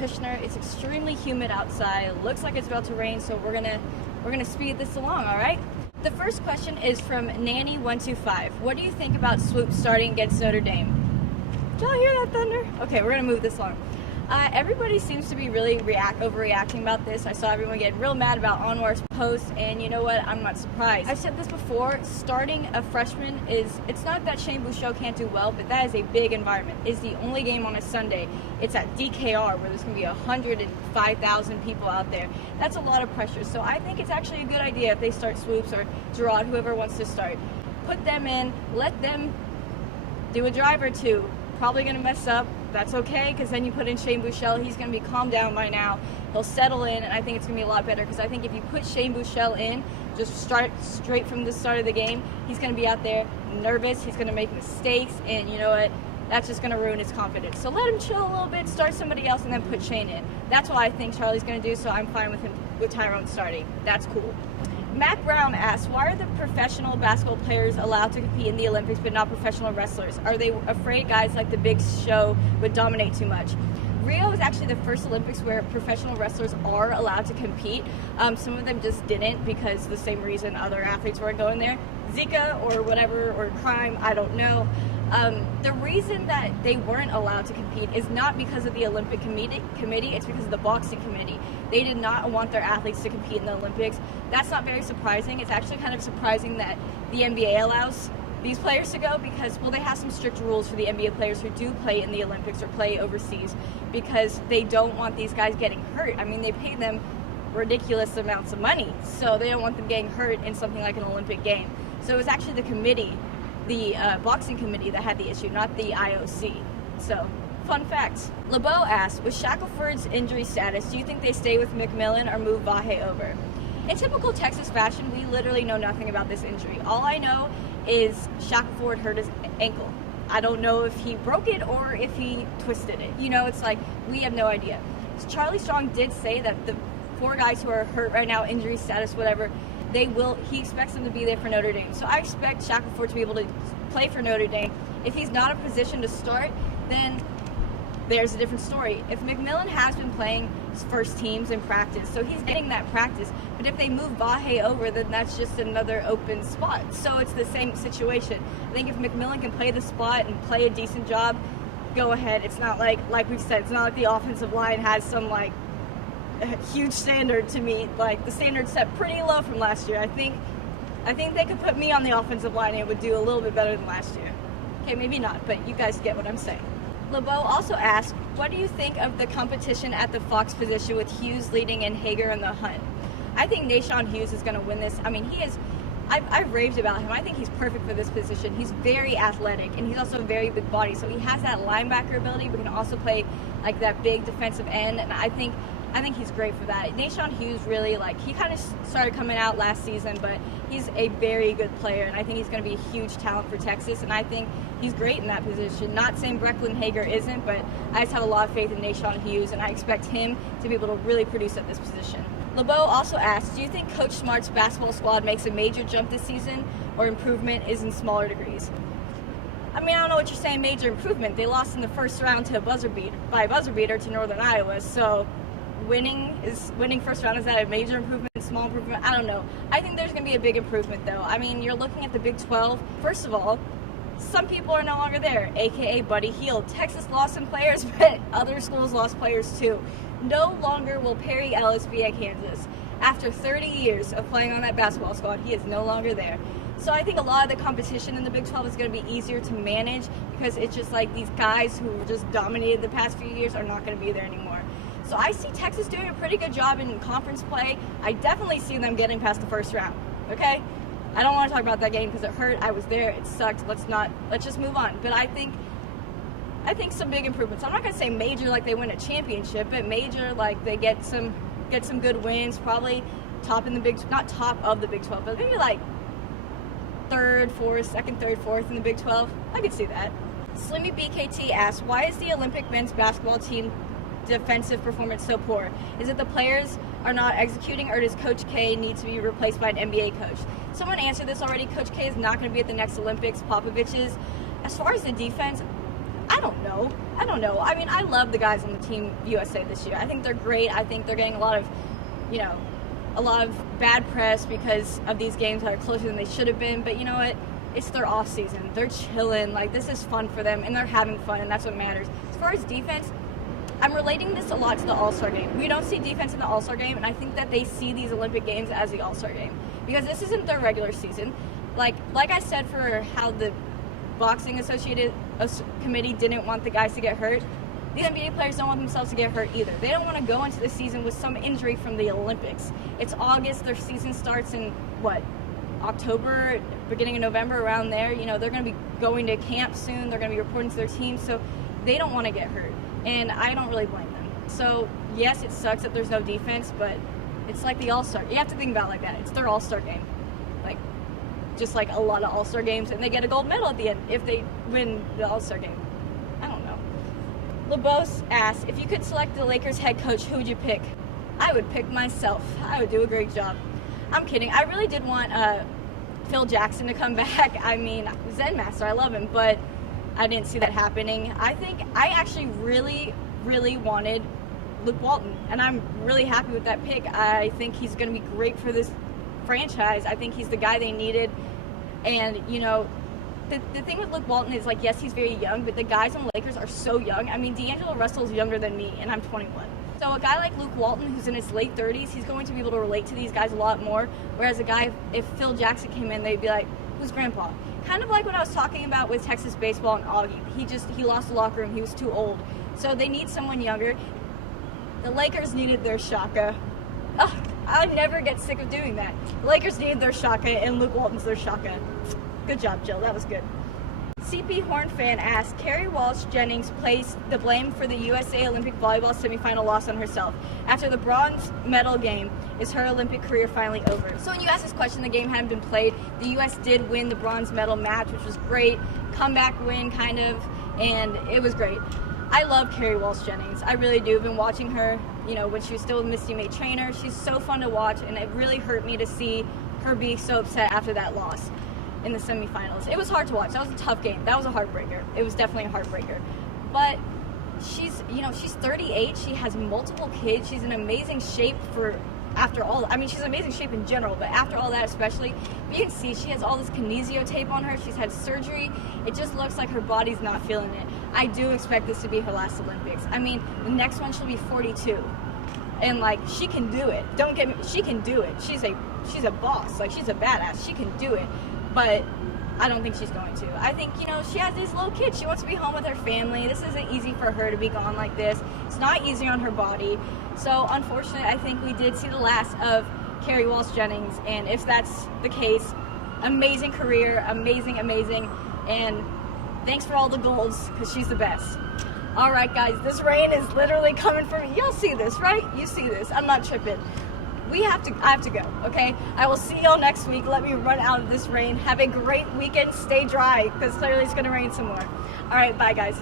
Kushner. It's extremely humid outside. It looks like it's about to rain, so we're gonna speed this along, all right? The first question is from Nanny125. What do you think about Swoop starting against Notre Dame? Did y'all hear that thunder? Okay, we're gonna move this along. Everybody seems to be really overreacting about this. I saw everyone get real mad about Anwar's post, and you know what? I'm not surprised. I've said this before, starting a freshman it's not that Shane Bouchot can't do well, but that is a big environment. It's the only game on a Sunday. It's at DKR, where there's going to be 105,000 people out there. That's a lot of pressure. So I think it's actually a good idea if they start Swoops or Gerard, whoever wants to start. Put them in, let them do a drive or two. Probably going to mess up. That's okay, because then you put in Shane Bouchel. He's going to be calmed down by now. He'll settle in, and I think it's going to be a lot better, because I think if you put Shane Bouchel in, just start straight from the start of the game, he's going to be out there nervous. He's going to make mistakes, and you know what? That's just going to ruin his confidence. So let him chill a little bit, start somebody else, and then put Shane in. That's what I think Charlie's going to do, so I'm fine with him, with Tyrone starting. That's cool. Matt Brown asks, why are the professional basketball players allowed to compete in the Olympics but not professional wrestlers? Are they afraid guys like the Big Show would dominate too much? Rio is actually the first Olympics where professional wrestlers are allowed to compete. Some of them just didn't, because the same reason other athletes weren't going there. Zika or whatever, or crime, I don't know. The reason that they weren't allowed to compete is not because of the Olympic committee, it's because of the boxing committee. They did not want their athletes to compete in the Olympics. That's not very surprising. It's actually kind of surprising that the NBA allows these players to go, because, well, they have some strict rules for the NBA players who do play in the Olympics or play overseas, because they don't want these guys getting hurt. I mean, they pay them ridiculous amounts of money, so they don't want them getting hurt in something like an Olympic game. So it was actually the committee, the boxing committee, that had the issue, not the IOC. So, fun fact. LeBeau asks, with Shackelford's injury status, do you think they stay with McMillan or move Vahe over? In typical Texas fashion, we literally know nothing about this injury. All I know is Shackelford hurt his ankle. I don't know if he broke it or if he twisted it. You know, it's like, we have no idea. Charlie Strong did say that the 4 guys who are hurt right now, injury status, whatever, he expects them to be there for Notre Dame. So I expect Shackelford to be able to play for Notre Dame. If he's not in position to start, then there's a different story. If McMillan has been playing first teams in practice, so he's getting that practice, but if they move Vahe over, then that's just another open spot. So it's the same situation. I think if McMillan can play the spot and play a decent job, go ahead. It's not like we've said, it's not like the offensive line has some like huge standard to meet. Like, the standard's set pretty low from last year. I think they could put me on the offensive line and it would do a little bit better than last year. Okay, maybe not, but you guys get what I'm saying. LeBeau also asked, what do you think of the competition at the Fox position with Hughes leading and Hager in the hunt? I think Nashon Hughes is going to win this. I mean, I've raved about him. I think he's perfect for this position. He's very athletic, and he's also a very big body, so he has that linebacker ability, but can also play like that big defensive end, and I think he's great for that. Nashon Hughes really, he kind of started coming out last season, but he's a very good player, and I think he's going to be a huge talent for Texas, and I think he's great in that position. Not saying Brecklin Hager isn't, but I just have a lot of faith in Nashon Hughes, and I expect him to be able to really produce at this position. LeBeau also asks, do you think Coach Smart's basketball squad makes a major jump this season, or improvement is in smaller degrees? I mean, I don't know what you're saying, major improvement. They lost in the first round to a buzzer beater to Northern Iowa, so winning first round, is that a major improvement, small improvement? I don't know. I think there's going to be a big improvement, though. I mean, you're looking at the Big 12. First of all, some people are no longer there, a.k.a. Buddy Hield. Texas lost some players, but other schools lost players, too. No longer will Perry Ellis be at Kansas. After 30 years of playing on that basketball squad, he is no longer there. So I think a lot of the competition in the Big 12 is going to be easier to manage, because it's just like these guys who just dominated the past few years are not going to be there anymore. So I see Texas doing a pretty good job in conference play. I definitely see them getting past the first round, okay? I don't want to talk about that game because it hurt. I was there. It sucked. Let's just move on. But I think some big improvements. I'm not going to say major like they win a championship, but major like they get some good wins, probably not top of the Big 12, but maybe like second, third, fourth in the Big 12. I could see that. Slimmy BKT asks, why is the Olympic men's basketball team defensive performance so poor? Is it the players are not executing, or does Coach K need to be replaced by an NBA coach? Someone answered this already. Coach K is not going to be at the next Olympics. Popovich is. As far as the defense, I I don't know. I mean, I love the guys on the Team USA this year. I think they're great. I think they're getting a lot of bad press because of these games that are closer than they should have been. But you know what? It's their off season. They're chilling. Like, this is fun for them, and they're having fun, and that's what matters. As far as defense, I'm relating this a lot to the All-Star game. We don't see defense in the All-Star game, and I think that they see these Olympic Games as the All-Star game because this isn't their regular season. Like I said, for how the Boxing Associated Committee didn't want the guys to get hurt, these NBA players don't want themselves to get hurt either. They don't want to go into the season with some injury from the Olympics. It's August. Their season starts in, October, beginning of November, around there. You know, they're going to be going to camp soon. They're going to be reporting to their team, so they don't want to get hurt. And I don't really blame them. So, yes, it sucks that there's no defense, but it's like the All-Star. You have to think about it like that. It's their All-Star game. Just like a lot of All-Star games, and they get a gold medal at the end if they win the All-Star game. I don't know. LeBeau asks, if you could select the Lakers head coach, who would you pick? I would pick myself. I would do a great job. I'm kidding. I really did want Phil Jackson to come back. I mean, Zen Master, I love him, but I didn't see that happening. I think I actually really, really wanted Luke Walton, and I'm really happy with that pick. I think he's going to be great for this franchise. I think he's the guy they needed. And, you know, the thing with Luke Walton is, like, yes, he's very young, but the guys on the Lakers are so young. I mean, D'Angelo Russell's younger than me, and I'm 21. So a guy like Luke Walton, who's in his late 30s, he's going to be able to relate to these guys a lot more. Whereas a guy, if Phil Jackson came in, they'd be like, who's grandpa? Kind of like what I was talking about with Texas baseball and Augie. He lost the locker room. He was too old. So they need someone younger. The Lakers needed their Shaka. Ugh, I never get sick of doing that. The Lakers needed their Shaka, and Luke Walton's their Shaka. Good job, Jill. That was good. CP Horn fan asked, Carrie Walsh Jennings placed the blame for the USA Olympic volleyball semifinal loss on herself. After the bronze medal game, is her Olympic career finally over? So when you asked this question, the game hadn't been played. The U.S. did win the bronze medal match, which was great. Comeback win, kind of, and it was great. I love Carrie Walsh Jennings. I really do. I've been watching her, you know, when she was still with Misty May Trainer. She's so fun to watch, and it really hurt me to see her be so upset after that loss in the semifinals. It was hard to watch. That was a tough game. That was a heartbreaker. It was definitely a heartbreaker. But she's 38. She has multiple kids. She's in amazing shape for after all. I mean, she's in amazing shape in general, but after all that especially, you can see she has all this kinesio tape on her. She's had surgery. It just looks like her body's not feeling it. I do expect this to be her last Olympics. I mean, the next one she'll be 42. And, like, she can do it. Don't get me, she can do it. She's a boss. Like, she's a badass. She can do it. But I don't think she's going to. I think, you know, she has these little kids. She wants to be home with her family. This isn't easy for her to be gone like this. It's not easy on her body. So, unfortunately, I think we did see the last of Carrie Walsh Jennings. And if that's the case, amazing career, amazing. And thanks for all the golds, because she's the best. All right, guys, this rain is literally coming for me. Y'all see this, right? You see this. I'm not tripping. I have to go, okay? I will see y'all next week. Let me run out of this rain. Have a great weekend. Stay dry, because clearly it's going to rain some more. All right, bye, guys.